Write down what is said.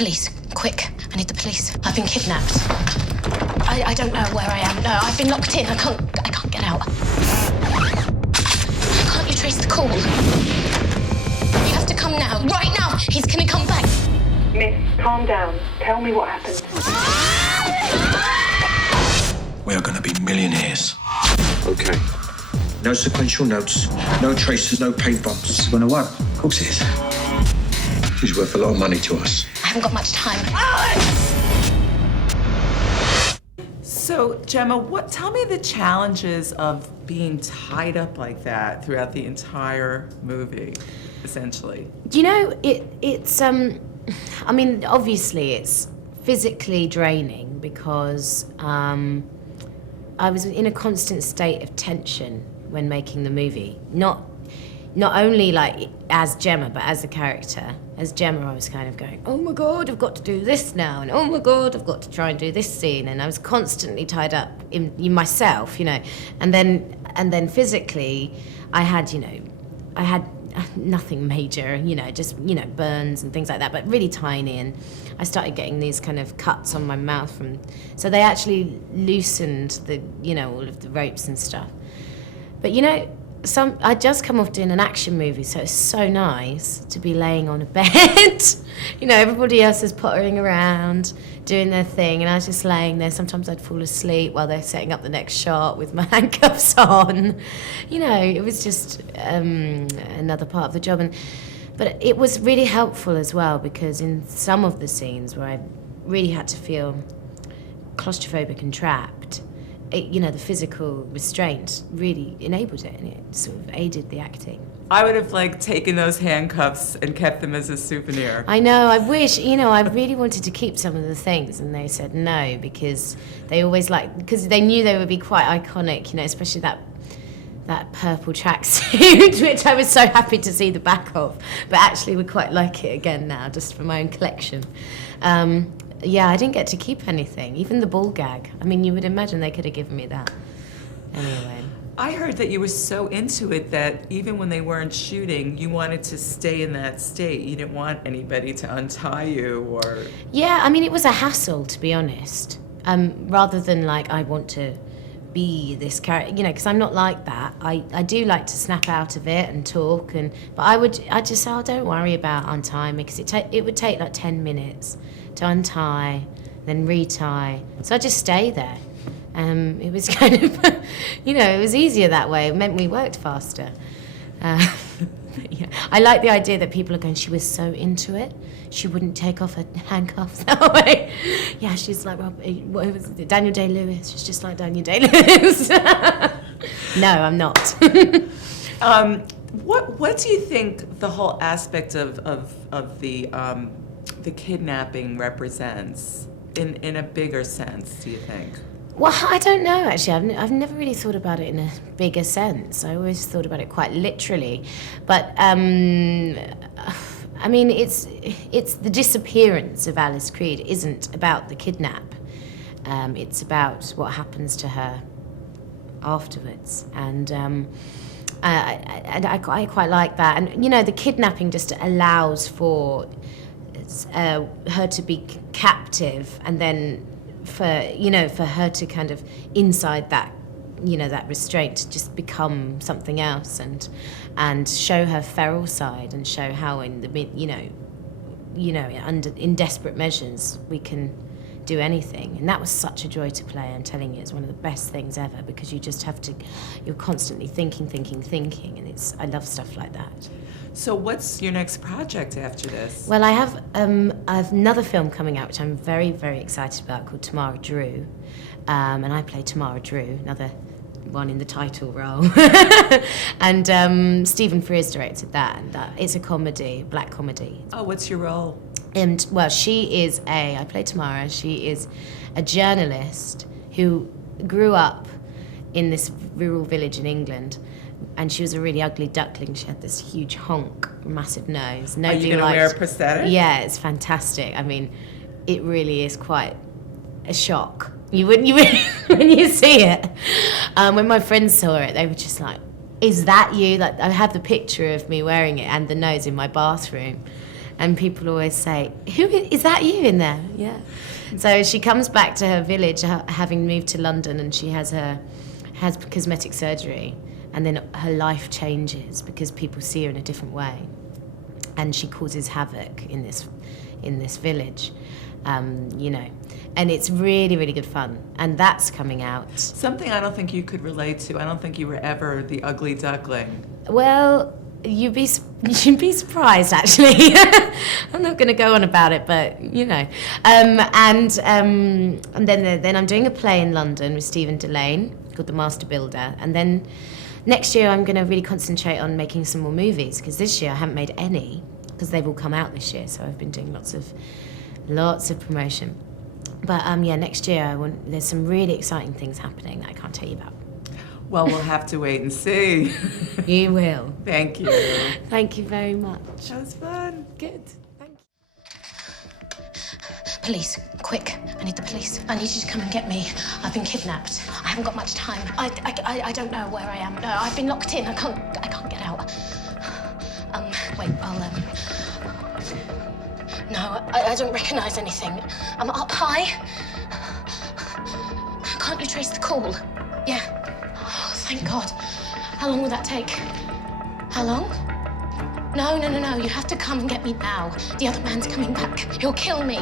Police, quick. I need the police. I've been kidnapped. I don't know where I am. No, I've been locked in. I can't get out. Can't you trace the call? You have to come now. Right now. He's gonna come back. Miss, calm down. Tell me what happened. We are going to be millionaires. Okay. No sequential notes, no traces, no paint bumps. This is going to work. Of course it is. She's worth a lot of money to us. I haven't got much time. So, Gemma, tell me the challenges of being tied up like that throughout the entire movie, essentially. You know, it's I mean, obviously it's physically draining because I was in a constant state of tension when making the movie. Not only like as Gemma, but as the character. As Gemma, I was kind of going, oh my God, I've got to do this now, and oh my God, I've got to try and do this scene, and I was constantly tied up in myself, you know. And then physically, I had nothing major, you know, just, you know, burns and things like that, but really tiny, and I started getting these kind of cuts on my mouth so they actually loosened all of the ropes and stuff. But you know, I'd just come off doing an action movie, so it's so nice to be laying on a bed. You know, everybody else is pottering around, doing their thing, and I was just laying there. Sometimes I'd fall asleep while they're setting up the next shot with my handcuffs on. You know, it was just another part of the job. But it was really helpful as well, because in some of the scenes where I really had to feel claustrophobic and trapped, the physical restraint really enabled it, and it sort of aided the acting. I would have taken those handcuffs and kept them as a souvenir. I know, I wish, I really wanted to keep some of the things, and they said no, because they always because they knew they would be quite iconic, especially that purple tracksuit, which I was so happy to see the back of, but actually would quite like it again now, just for my own collection. Yeah, I didn't get to keep anything, even the ball gag. I mean, you would imagine they could have given me that. Anyway. I heard that you were so into it that even when they weren't shooting, you wanted to stay in that state. You didn't want anybody to untie you or... Yeah, I mean, it was a hassle, to be honest. Rather than I want to be this character, because I'm not like that. I do like to snap out of it and talk, but I'd just say, don't worry about untying me, because it would take 10 minutes to untie, then retie. So I just stay there. It was kind of, it was easier that way. It meant we worked faster. Yeah. I like the idea that people are going, she was so into it, she wouldn't take off her handcuffs that way. Yeah, she's like, well, what was it? Daniel Day-Lewis. She's just like Daniel Day-Lewis. No, I'm not. What do you think the whole aspect of the kidnapping represents in a bigger sense, do you think? Well, I don't know, actually. I've never really thought about it in a bigger sense. I always thought about it quite literally. But, I mean, it's the disappearance of Alice Creed isn't about the kidnap. It's about what happens to her afterwards. And I quite like that. And, the kidnapping just allows for her to be captive, and then for her to kind of inside that that restraint to just become something else, and show her feral side, and show how in desperate measures we can do anything. And that was such a joy to play. I'm telling you, it's one of the best things ever, because you're constantly thinking, and I love stuff like that. So what's your next project after this? Well, I have another film coming out, which I'm very, very excited about, called Tamara Drewe. And I play Tamara Drewe, another one in the title role. And Stephen Frears directed that, and it's a comedy, black comedy. Oh, what's your role? And, well, I play Tamara. She is a journalist who grew up in this rural village in England, and she was a really ugly duckling. She had this huge honk, massive nose. Are you going to wear a prosthetic? Yeah, it's fantastic. I mean, it really is quite a shock. You wouldn't when you see it. When my friends saw it, they were just like, "Is that you?" I have the picture of me wearing it and the nose in my bathroom. And people always say, is that you in there? Yeah. So she comes back to her village having moved to London, and she has cosmetic surgery, and then her life changes because people see her in a different way. And she causes havoc in this village, you know. And it's really, really good fun. And that's coming out. Something I don't think you could relate to. I don't think you were ever the ugly duckling. Well, you'd be surprised, actually. I'm not going to go on about it, but you know. And then I'm doing a play in London with Stephen Delane called The Master Builder. And then next year I'm going to really concentrate on making some more movies, because this year I haven't made any, because they've all come out this year. So I've been doing lots of promotion. But yeah, next year there's some really exciting things happening that I can't tell you about. Well, we'll have to wait and see. You will. Thank you. Thank you very much. That was fun. Good. Thank you. Police, quick. I need the police. I need you to come and get me. I've been kidnapped. I haven't got much time. I don't know where I am. No, I've been locked in. I can't get out. Wait, No, I don't recognize anything. I'm up high. Can't you trace the call? Yeah. Oh, thank God. How long will that take? How long? No. You have to come and get me now. The other man's coming back. He'll kill me.